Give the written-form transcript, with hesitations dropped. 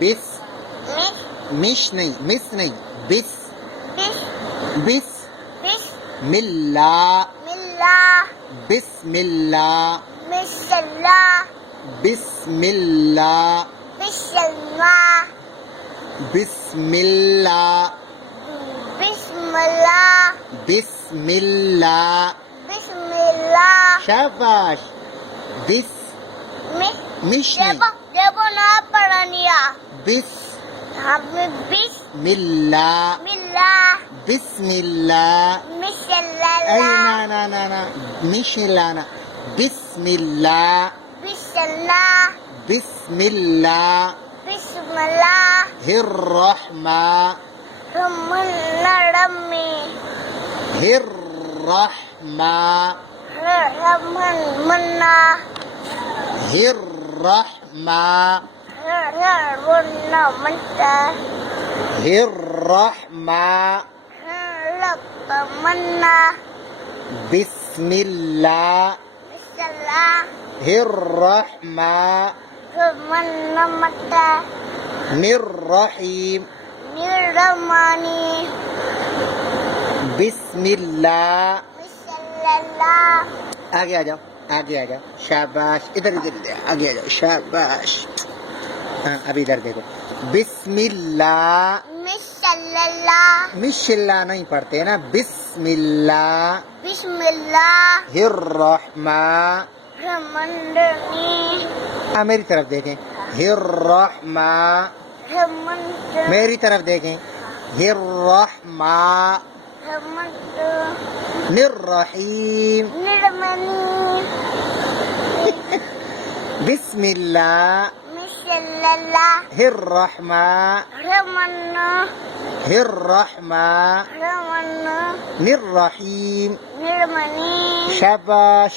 बिस मिस मिश नहीं, मिस नहीं, बिस बिस बिस बिस मिल्ला मिल्ला बिस्मिल्ला बिस्मिल्ला बिस्मिल्ला बिस्मिल्ला बिस्मिल्ला बिस्मिल्ला बिस्मिल्ला बिस्मिल्ला शाबाश बिस मिस मिश नहीं, देखो ना पढ़निया बिस हमें मिल्ला बिस्मिल्ला बिस्मिल्ला बिस्मिल्ला أي ना مش لانا بسم الله बिस्मिल्ला بسم الله बिस्मिल्ला الرحمن रम्मी الرحمن रमन मन्ना الرحمن रमन्ना मनता الرحمن लप मन्ना بسم الله बिस्मिल्ला الرحمن रमन्ना मता الرحيم निरमानी بسم الله बिस्मिल्ला आगे आ जाओ, आगे आ जाओ, शाबाश, इधर इधर इधर आगे आ जाओ, शाबाश। हाँ अभी इधर देखो, बिस्मिल्लाह बिस्मिल्ला मिशिल्ला नहीं पढ़ते हैं ना, बिस्मिल्लाह बिस्मिल्ला हिर्रहमान। रमन्नी हाँ मेरी तरफ देखें, हिर्रहमान, रमन मेरी तरफ देखें, हिर्रहमान रमन निर्रहीम निर्मनी बिस्मिल्लाह बिस्मिल्ला हिर्रहमान रमन हिर्रहमान रमन निर्रहीम निर्मनी शाबाश